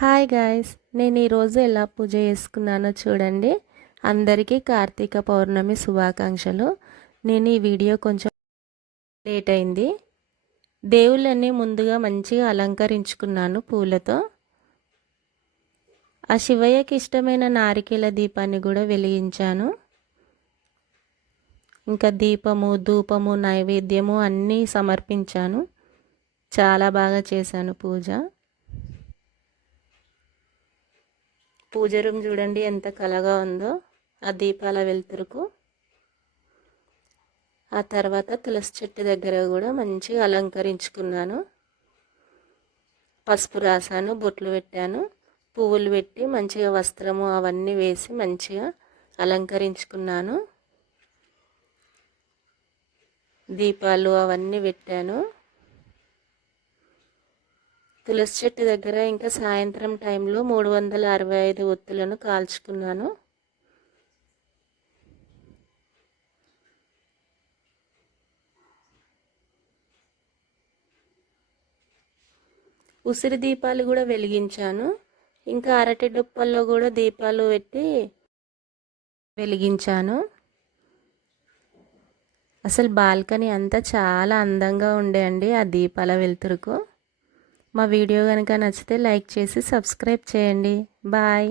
Hi guys, నేను ఈరోజు ఎలా పూజ చేసుకున్నానో చూడండి. అందరికీ కార్తీక పౌర్ణమి శుభాకాంక్షలు. నేను ఈ వీడియో కొంచెం లేట్ అయింది. దేవుళ్ళని ముందుగా మంచిగా అలంకరించుకున్నాను పూలతో. ఆ శివయ్యకి ఇష్టమైన నారికేల దీపాన్ని కూడా వెలిగించాను. ఇంకా దీపము, ధూపము, నైవేద్యము అన్నీ సమర్పించాను. చాలా బాగా చేశాను పూజ. పూజ రూమ్ చూడండి ఎంత కలగా ఉందో ఆ దీపాల వెలుతురుకు. ఆ తర్వాత తులసి చెట్టు దగ్గర కూడా మంచిగా అలంకరించుకున్నాను. పసుపు రాసాను, బొట్లు పెట్టాను, పువ్వులు పెట్టి మంచిగా వస్త్రము అవన్నీ వేసి మంచిగా అలంకరించుకున్నాను. దీపాలు అవన్నీ పెట్టాను. తులసి చెట్టు దగ్గర ఇంకా సాయంత్రం టైంలో 365 ఒత్తులను కాల్చుకున్నాను. ఉసిరి దీపాలు కూడా వెలిగించాను. ఇంకా అరటి డొప్పల్లో కూడా దీపాలు పెట్టి వెలిగించాను. అసలు బాల్కనీ అంతా చాలా అందంగా ఉండే అండి ఆ దీపాల వెలుతురుకు. మా వీడియో కనుక నచ్చితే లైక్ చేసి సబ్స్క్రైబ్ చేయండి. బాయ్.